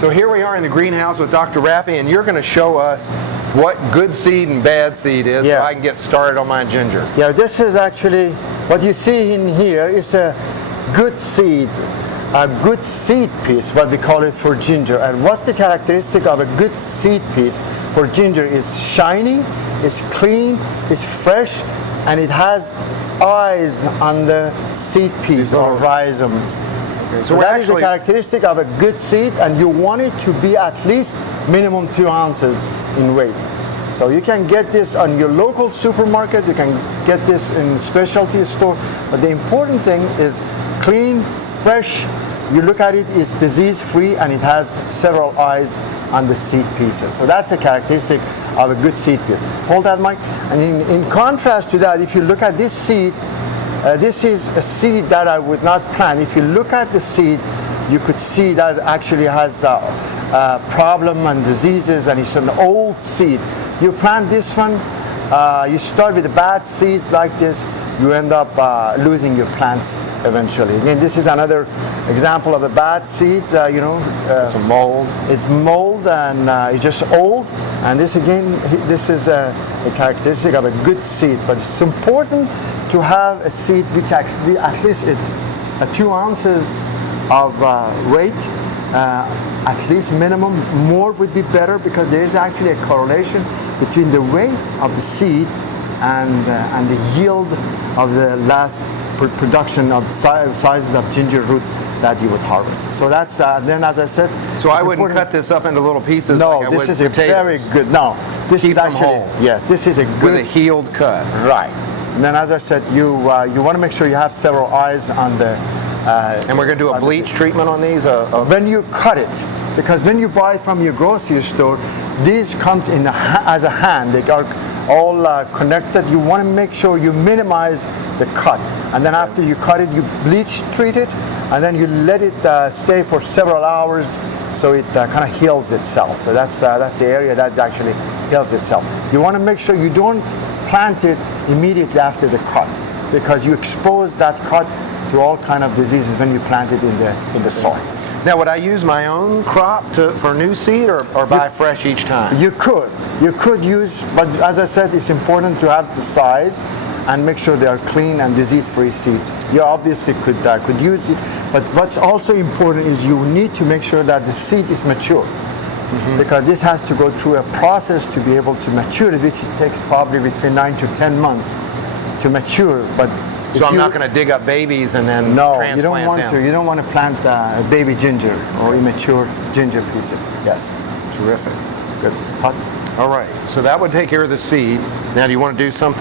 So here we are in the greenhouse with Dr. Raffi, and you're going to show us what good seed and bad seed is, so I can get started on my ginger. Yeah, this is actually, what you see in here is a good seed, a good seed piece, what we call it for ginger. And what's the characteristic of a good seed piece for ginger is shiny, it's clean, it's fresh, and it has eyes on the seed piece or rhizomes. Okay, so that is the characteristic of a good seed, and you want it to be at least minimum 2 ounces in weight. So you can get this on your local supermarket, you can get this in specialty store, but the important thing is clean, fresh. You look at it, it's disease-free, and it has several eyes on the seed pieces. So that's a characteristic of a good seed piece. Hold that, Mike. And in contrast to that, if you look at this seed, this is a seed that I would not plant. If you look at the seed, you could see that it actually has problem and diseases, and it's an old seed. You plant this one, you start with the bad seeds like this, you end up losing your plants eventually. Again, this is another example of a bad seed. It's a mold. It's mold, and it's just old. And this again, this is a characteristic of a good seed. But it's important to have a seed which actually at least 2 ounces of weight, at least minimum. More would be better, because there is actually a correlation between the weight of the seed and the yield of the last production of sizes of ginger roots that you would harvest. So that's then, as I said. So I wouldn't cut this up into little pieces. No, like this is a very good. No, this is actually yes. This is a good with a healed cut. Right. And then, as I said, you want to make sure you have several eyes on the. And we're going to do a bleach treatment on these? When you cut it, because when you buy it from your grocery store, these comes in as a hand. They are all connected. You want to make sure you minimize the cut. And then after you cut it, you bleach treat it, and then you let it stay for several hours so it kind of heals itself. So that's the area that actually heals itself. You want to make sure you don't plant it immediately after the cut, because you expose that cut to all kind of diseases when you plant it in the soil. Now, would I use my own crop for new seed, or buy fresh each time? You could use, but as I said, it's important to have the size and make sure they are clean and disease-free seeds. You obviously could use it, but what's also important is you need to make sure that the seed is mature. Because this has to go through a process to be able to mature it, which takes probably between 9 to 10 months to mature. But so I'm not going to dig up babies and then transplant you don't want them. to. You don't want to plant baby ginger or immature ginger pieces. Yes. Terrific. Good. Cut. All right. So that would take care of the seed. Now, do you want to do something